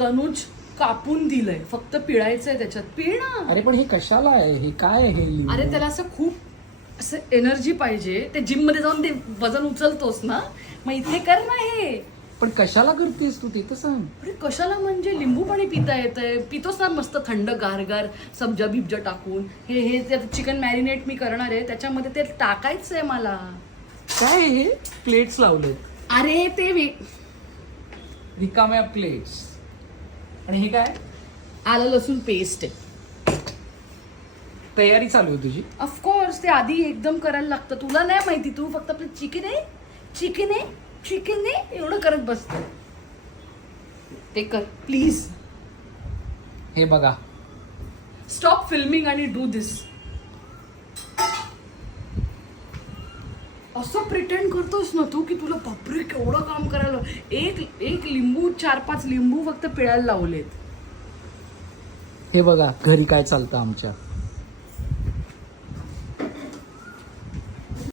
तनुज कापून दिलंय, फक्त पिळायचंय त्याच्यात. पिळ ना. अरे पण हे कशाला आहे, हे काय आहे हे लिंबू? अरे त्याला असं खूप असं एनर्जी पाहिजे. ते जिम मध्ये जाऊन ते वजन उचलतोस ना, मग इथे कर ना हे. पण कशाला करतेस तू ते तर सांग. अरे कशाला म्हणजे, लिंबू पाणी पिता येतंय, पितोस ना मस्त थंड गारगार सब्जा बिब्जा टाकून. हे चिकन मॅरिनेट मी करणार आहे, त्याच्यामध्ये ते टाकायचंय मला. काय हे प्लेट्स लावले, अरे ते रिकाम्या प्लेट्स. आणि हे काय? आलं लसूण पेस्ट आहे. तयारी चालू आहे तुझी? ऑफकोर्स ते आधी एकदम करायला लागतं. तुला नाही माहिती, तू फक्त आपलं चिकन आहे चिकन आहे चिकन आहे एवढं करत बसतं. ते कर प्लीज. हे बघा, स्टॉप फिल्मिंग आणि डू दिस. असं प्रिटेंड करतोस ना तू की तुला बापरे केवढं काम करायला. एक लिंबू 4-5 लिंबू फक्त पिळायला लावलेत. हे बघा घरी काय चालतं आमच्या.